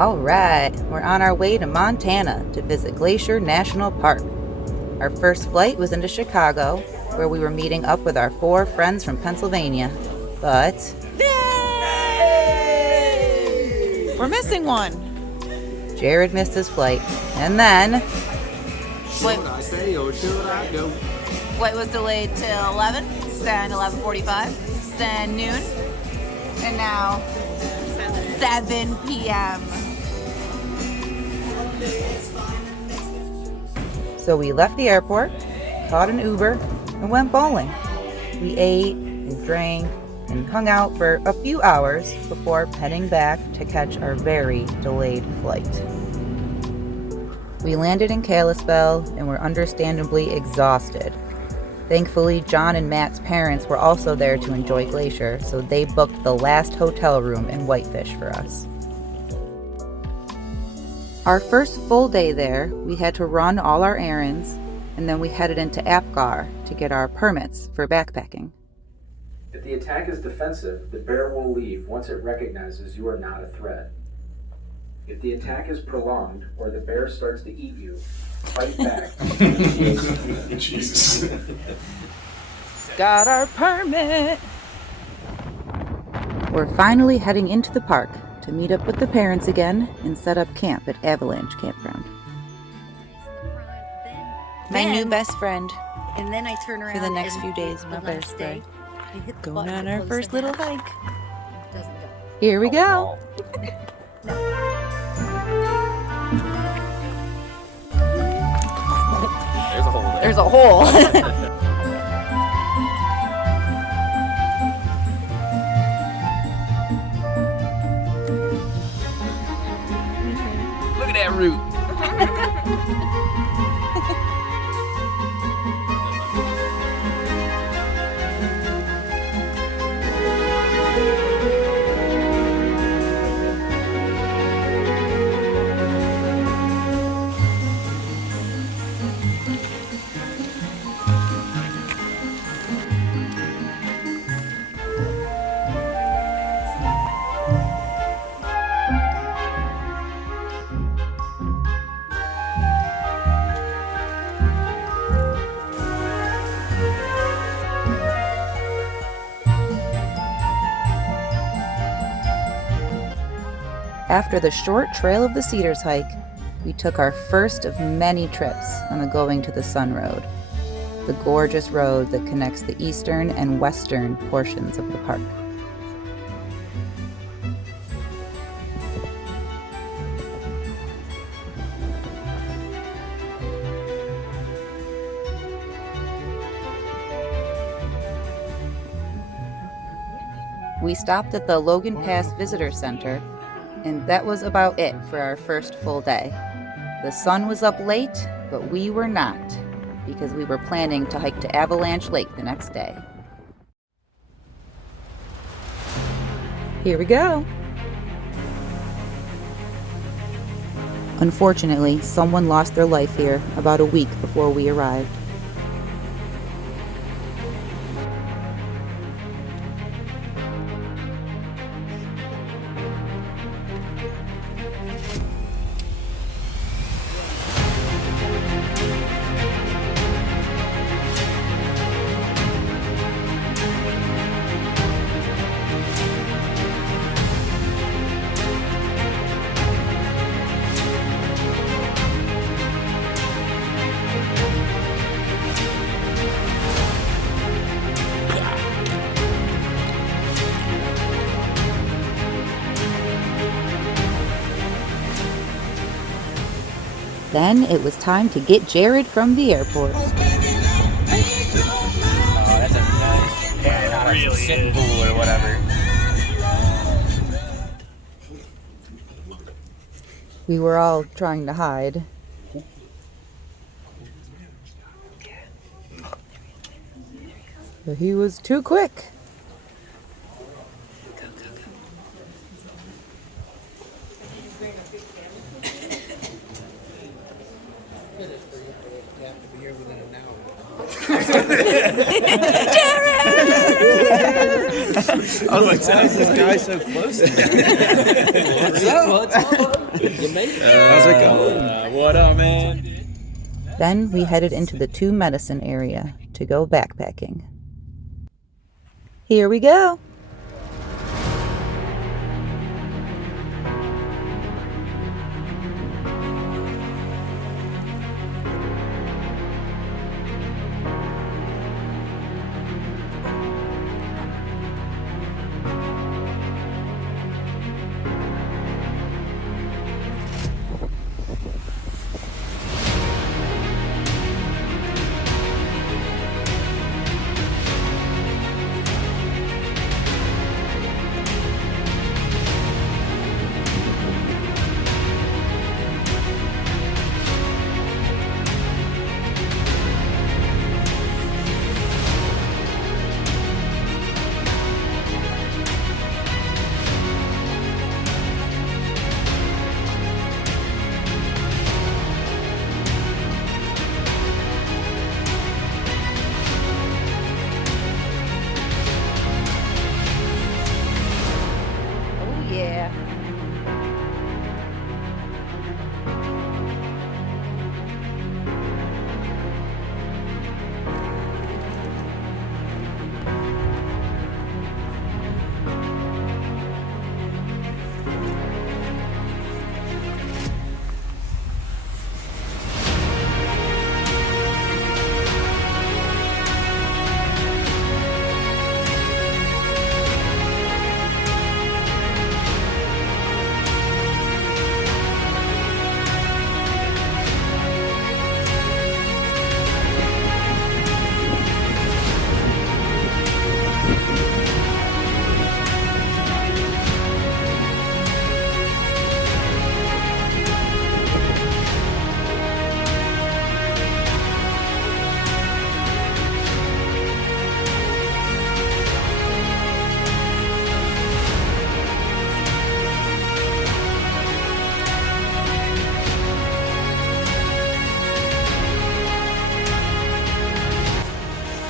All right, we're on our way to Montana to visit Glacier National Park. Our first flight was into Chicago, where we were meeting up with our 4 friends from Pennsylvania. But yay! We're missing one. Jared missed his flight, and then Should I stay or should I go? Flight was delayed till 11, then 11:45, then noon, and now 7 p.m. So we left the airport, caught an Uber, and went bowling. We ate and drank and hung out for a few hours before heading back to catch our very delayed flight. We landed in Kalispell and were understandably exhausted. Thankfully, John and Matt's parents were also there to enjoy Glacier, so they booked the last hotel room in Whitefish for us. Our first full day there, we had to run all our errands, and then we headed into Apgar to get our permits for backpacking. If the attack is defensive, the bear will leave once it recognizes you are not a threat. If the attack is prolonged or the bear starts to eat you, fight back. Jesus. Got our permit! We're finally heading into the park to meet up with the parents again and set up camp at Avalanche Campground. My new best friend And then I turn around for the next and few days. the My last best day, friend. I hit the Going button on to our close first the little hatch. hike. It doesn't go. Here we go. There's a hole there. There's a hole. Look at that root. After the short Trail of the Cedars hike, we took our first of many trips on the Going to the Sun Road, the gorgeous road that connects the eastern and western portions of the park. We stopped at the Logan Pass Visitor Center, and that was about it for our first full day. The sun was up late, but we were not, because we were planning to hike to Avalanche Lake the next day. Here we go. Unfortunately, someone lost their life here about a week before we arrived. Then it was time to get Jared from the airport. Oh, that's a nice, yeah, not a sit pool or whatever. We were all trying to hide. But he was too quick. I was like, why is this guy so close to me? What's up? How's it going? What up, man? Then we headed into the 2 Medicine area to go backpacking. Here we go. Oh yeah.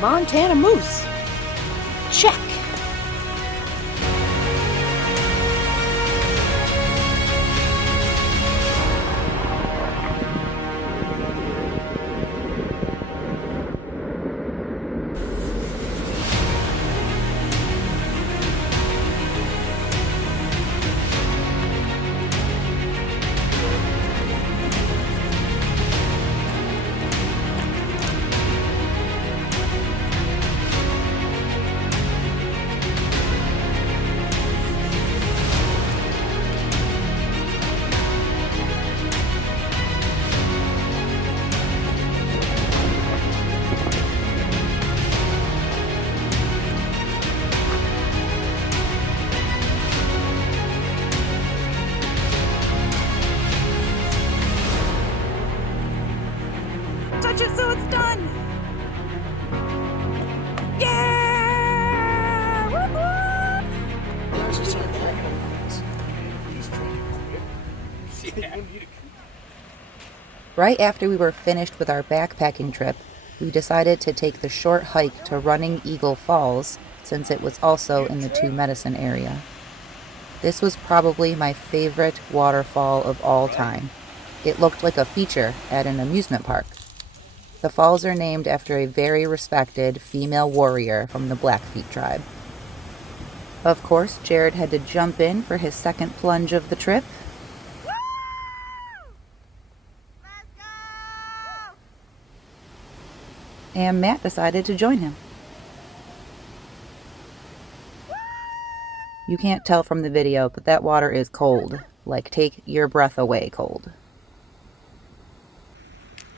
Montana moose. Check. Touch it so it's done. Yeah! Woo-hoo! Right after we were finished with our backpacking trip, we decided to take the short hike to Running Eagle Falls, since it was also in the 2 Medicine area. This was probably my favorite waterfall of all time. It looked like a feature at an amusement park. The falls are named after a very respected female warrior from the Blackfeet tribe. Of course, Jared had to jump in for his second plunge of the trip. And Matt decided to join him. You can't tell from the video, but that water is cold. Like, take your breath away cold.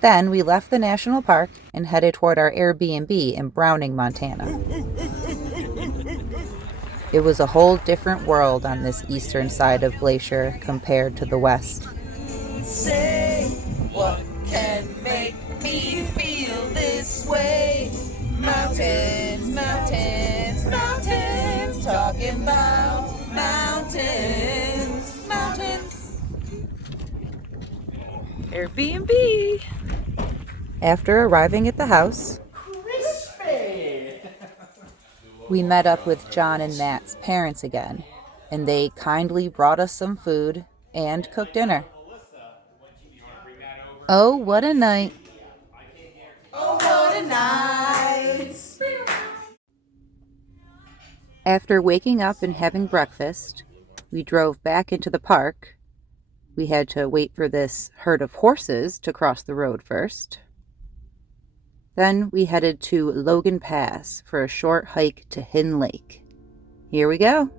Then we left the national park and headed toward our Airbnb in Browning, Montana. It was a whole different world on this eastern side of Glacier compared to the west. Say, what can make me feel this way? Mountains, mountains, mountains, talking about mountains, mountains. Airbnb. After arriving at the house, we met up with John and Matt's parents again, and they kindly brought us some food and cooked dinner. Oh, what a night! After waking up and having breakfast, we drove back into the park. We had to wait for this herd of horses to cross the road first. Then we headed to Logan Pass for a short hike to Hidden Lake. Here we go.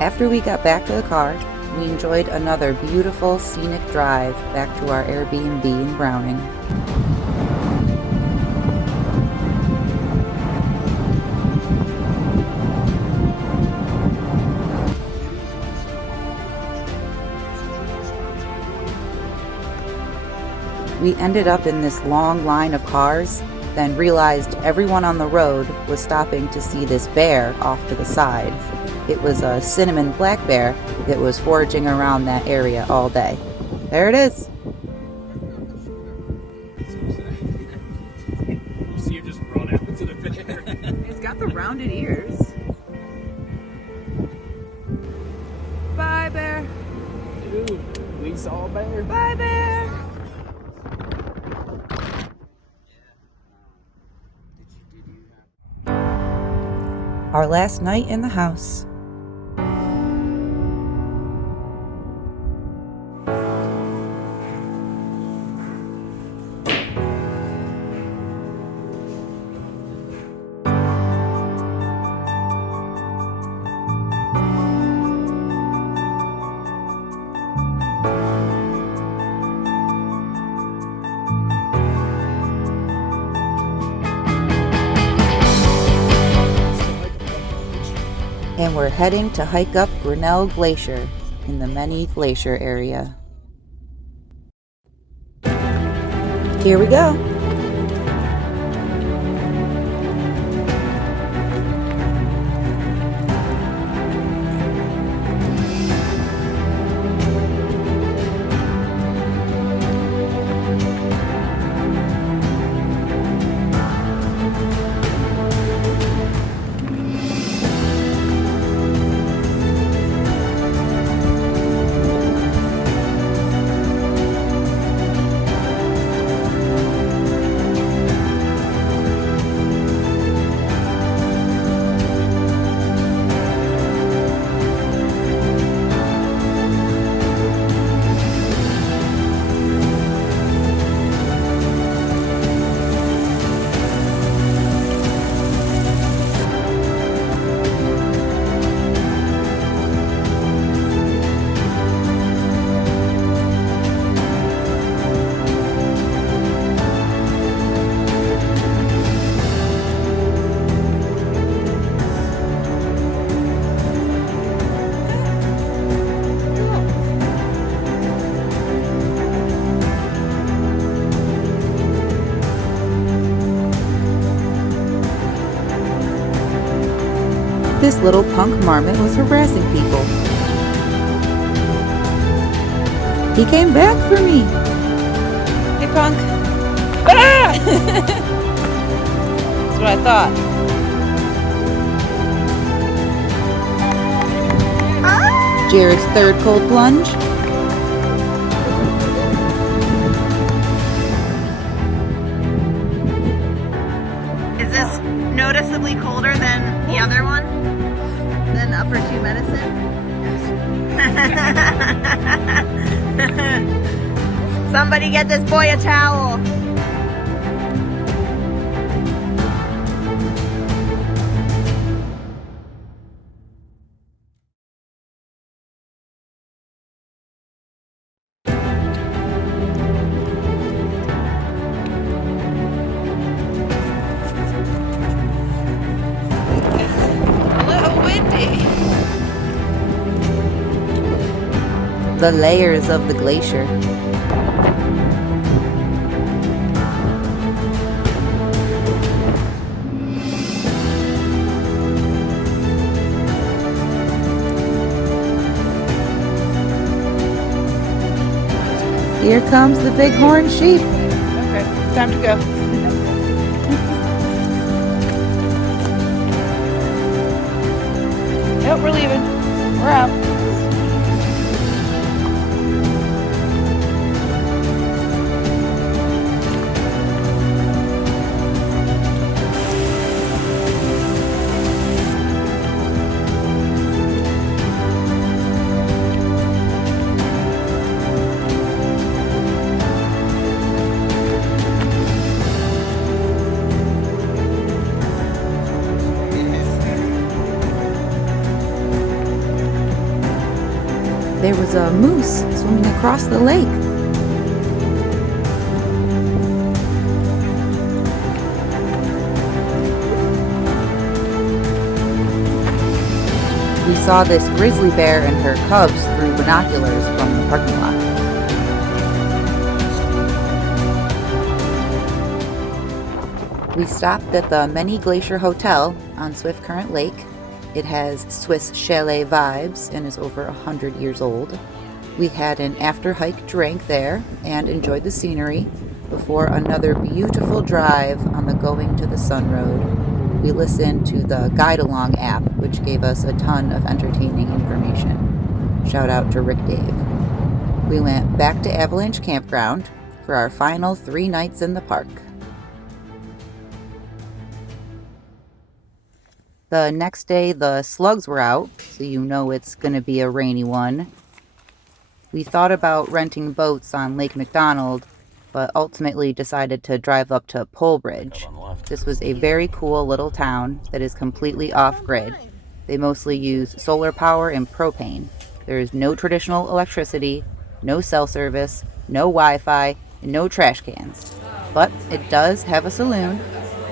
After we got back to the car, we enjoyed another beautiful scenic drive back to our Airbnb in Browning. We ended up in this long line of cars, then realized everyone on the road was stopping to see this bear off to the side. It was a cinnamon black bear that was foraging around that area all day. There it is. See you just run out into the picture. It's got the rounded ears. Bye, bear. Dude, we saw a bear. Bye, bear. Our last night in the house. And we're heading to hike up Grinnell Glacier in the Many Glacier area. Here we go. this little punk marmot was harassing people. He came back for me. Hey, punk. Ah! That's what I thought. Jared's third cold plunge. Is this noticeably colder than the other one? Than Upper 2 Medicine? Somebody get this boy a towel. A little windy. The layers of the glacier. Here comes the bighorn sheep. Okay, time to go. Nope, we're leaving. We're out. There was a moose swimming across the lake. We saw this grizzly bear and her cubs through binoculars from the parking lot. We stopped at the Many Glacier Hotel on Swift Current Lake. It has Swiss chalet vibes and is over 100 years old. We had an after-hike drink there and enjoyed the scenery before another beautiful drive on the Going to the Sun Road. We listened to the Guide Along app, which gave us a ton of entertaining information. Shout out to Rick Dave. We went back to Avalanche Campground for our final 3 nights in the park. The next day, the slugs were out, so you know it's going to be a rainy one. We thought about renting boats on Lake McDonald, but ultimately decided to drive up to Polebridge. This was a very cool little town that is completely off-grid. They mostly use solar power and propane. There is no traditional electricity, no cell service, no Wi-Fi, and no trash cans. But it does have a saloon,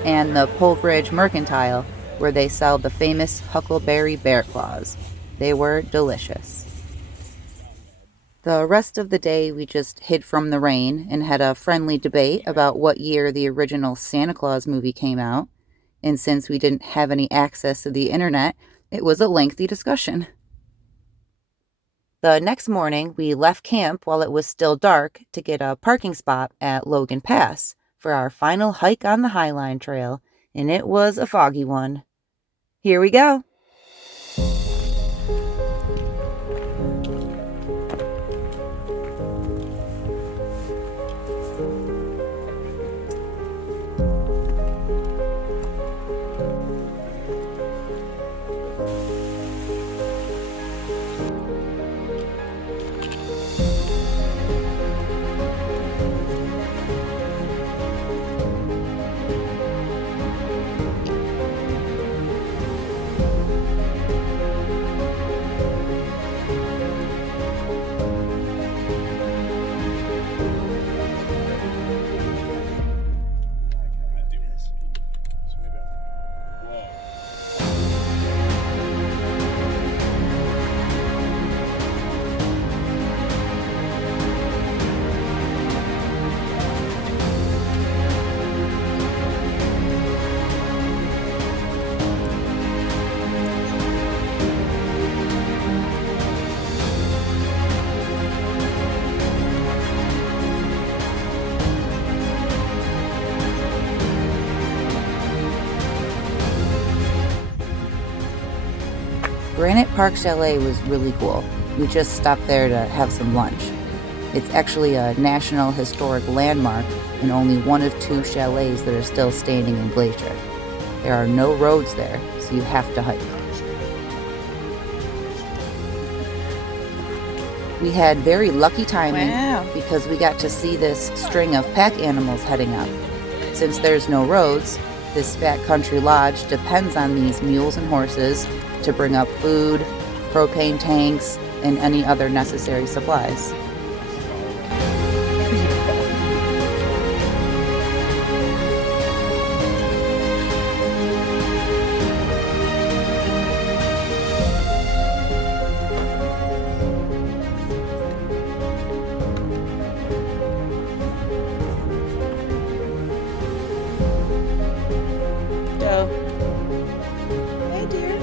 and the Polebridge Mercantile, where they sell the famous Huckleberry Bear Claws. They were delicious. The rest of the day we just hid from the rain and had a friendly debate about what year the original Santa Claus movie came out. And since we didn't have any access to the internet, it was a lengthy discussion. The next morning, we left camp while it was still dark to get a parking spot at Logan Pass for our final hike on the Highline Trail, and it was a foggy one. Here we go. Park Chalet was really cool. We just stopped there to have some lunch. It's actually a National Historic Landmark and only one of 2 chalets that are still standing in Glacier. There are no roads there, so you have to hike. We had very lucky timing Wow. because we got to see this string of pack animals heading up. Since there's no roads, this backcountry lodge depends on these mules and horses to bring up food, propane tanks, and any other necessary supplies. Go. Hey, dear.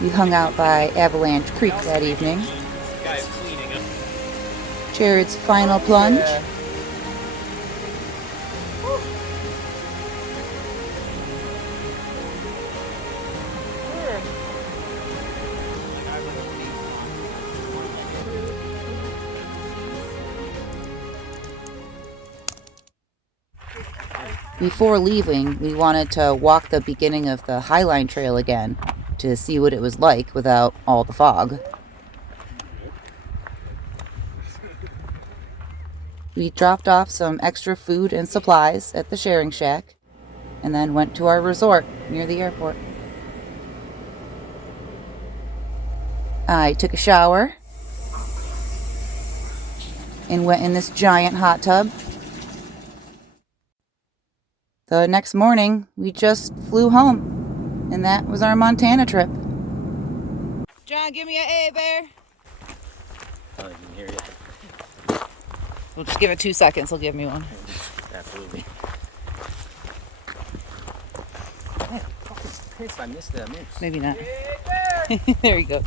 We hung out by Avalanche Creek that evening. Jared's final plunge. Before leaving, we wanted to walk the beginning of the Highline trail again to see what it was like without all the fog. We dropped off some extra food and supplies at the sharing shack and then went to our resort near the airport. I took a shower and went in this giant hot tub. The next morning, we just flew home, and that was our Montana trip. John, give me an A, bear. I can hear you. We'll just give it 2 seconds. He'll give me one. Absolutely. Man, I'm fucking pissed I missed that moose. Maybe not. There he goes.